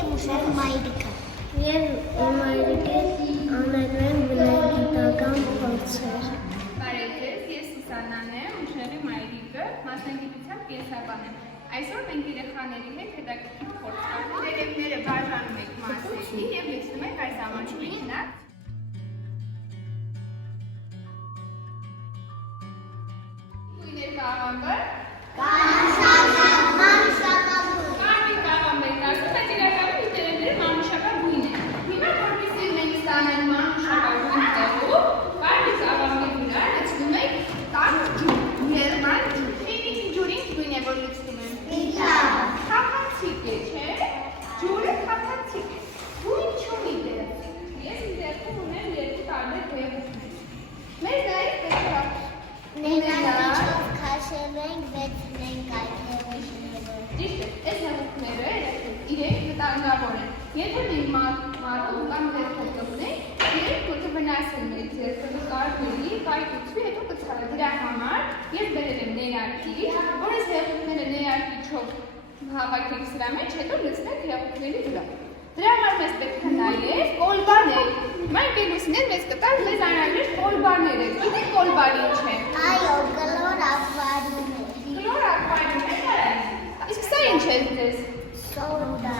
եմ ուշել մայրիկը։ Եվ մայրիկը անել են բնագիտական փորձեր։ Բարև ձեզ, ես Սուսաննան եմ, ուշել եմ մայրիկը, մասնագիտությամբ կենսաբան եմ։ Այսօր մենք երեխաների հետ հետաքրքիր փորձ անում, տերևները բաժանում ենք մասերի և լցնում ենք այս ամաչուի հնարդ։ Գույներ կաղամբար։ Կարմիր կաղամբերն ասում են իրականում տերևները մանուշակա գույն են։ Հիմա որպեսզի մենք ստանանք մանուշակա գույն տեղով, կարմիր կաղամբերի վրա լցնում ենք տաք ջուր, եղման ջուր։ Ինչ ջուր, ինչ գույն է, որ լցնում ենք։ Թափանցիկ է, չէ՞։ Ջուրը թափանցիկ է։ Գույն չունի դեռ։ Ես իմ ձեռքում ունեմ երկու տարբեր դեղություններ։ Մեր դայից պետք է Ներանիչով քաշել ենք, վեցնենք այդ հեղուկները։ Ճիշտ է, այս հեղուկները իրենք վտանգավոր են։ Եթե մենք մարդու կամ ձեռքով կպնենք, իրենք գուցե վնասեն մեր ձեռքը, կարմրի, կայքուցվի, հետո կցարը։ Դրա համար ես բերել եմ ներարկիչ, որ այս հեղուկները ներարկիչով հավաքենք սրա մեջ, հետո լցնենք հեղուկների վրա։ Դրա համար մեզ պետք է նայել կոլբաներ։ Մենք Լուսինեն մեզ կտար մեզ անհրաժեշտ կոլբաները։ Գիտեք կոլբան ինչ է։ Այո, կլոր ակվարիում է։ Կլոր ակվարիում է։ Իսկ սա ինչ է ձեզ։ Սոդա։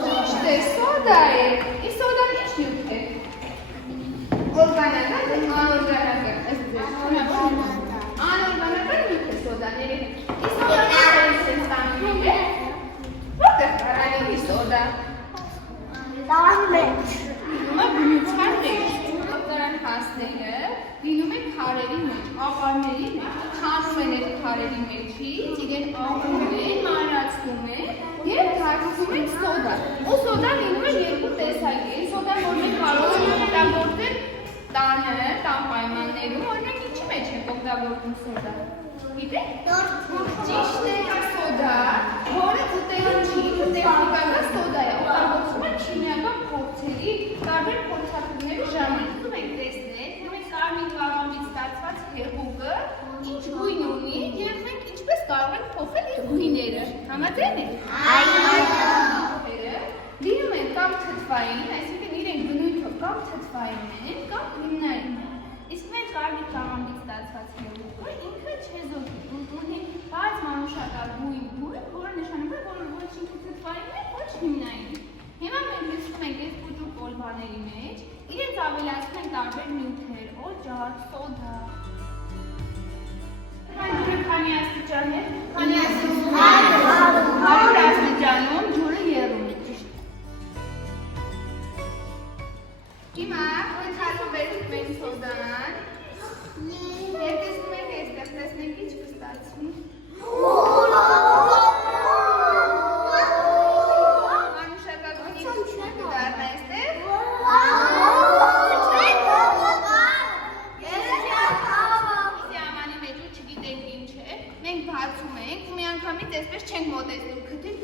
Ճիշտ է, սոդա է։ Իսկ սոդան ինչ նյութ է։ Օրգանական թե անօրգանական։ Անօրգանական նյութ է սոդան, երևի։ Իսկ սոդան ինչ է ստանում է։ Որտեղ կարելի սոդա։ Տան մեջ։ Լինում է բնության մեջ, օգտարան հասները լինում են քարերի մեջ, ապարների մեջ, խանում են այդ քարերի մեջից, իրեն աղում են, մանրացնում են և դարձնում են սոդա։ Ու սոդան լինում է երկու տեսակի, սոդան որ մենք կարող ենք օգտագործել տանը, տան պայմաններում, օրինակ ինչի մեջ ենք օգտագործում սոդա։ Գիտեք։ Ճիշտ է սոդա, որը ուտելուն չի, տեխնիկական սոդա է, օգտագործում են քիմիական փորձերի, տարբեր փորձարկումների ժամանակ։ Ուզում ենք տեսնել, թե մենք կարմիր կաղամբից ստացված հեղուկը ինչ գույն ունի և մենք ինչպես կարող ենք փոխել իր գույները։ Համաձայն եք։ Լինում են կամ թթվային, այսինքն իրենք բնույթով կամ թթվային են, կամ հիմնային են։ Իսկ մեր կարմիր կաղամբից ստացված հեղուկը ինքը չեզոթիկ ունի բաց մանուշակագույն գույն, որը նշանակում է, որ ոչ ինքը թթվային է, ոչ հիմնային է։ Հիմա մենք լցնում ենք այս կոճուր կոլբաների մեջ, իրենց ավելացնում ենք տարբեր նյութեր, օջախ, սոդա։ Ջուրը քանի աստիճան է։ 100 աստիճանում ջուրը եռում է, ճիշտ։ Հիմա խոթալով վերցնում ենք սոդան։ Եվ տեսնում ենք այստեղ, տեսնենք ինչ կստացվի։ Մանուշակագույնի ինչ կդառնա այստեղ։ Ամանի մեջ ու չգիտենք ինչ է, մենք բացում ենք ու մի անգամից այսպես չենք մոտեցնում քթին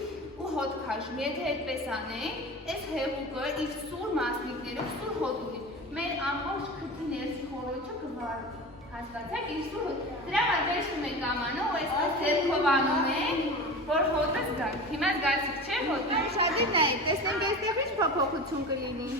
ու հոտ քաշում։ Եթե այդպես անենք, այս հեղուկը իր սուր մասնիկներով սուր հոտ ունի։ Մեր ամբողջ քթի ներսի խոռոչը կվարի։ Հասկացաք, իր սուր հոտ։ Դրա համար վերցնում ենք ամանը ու այսպես ձեռքով անում ենք, որ հոտը զգանք։ Հիմա զգացիք չէ հոտը։ Ուշադիր նայեք, տեսնենք այստեղ ինչ փոփոխություն կլինի։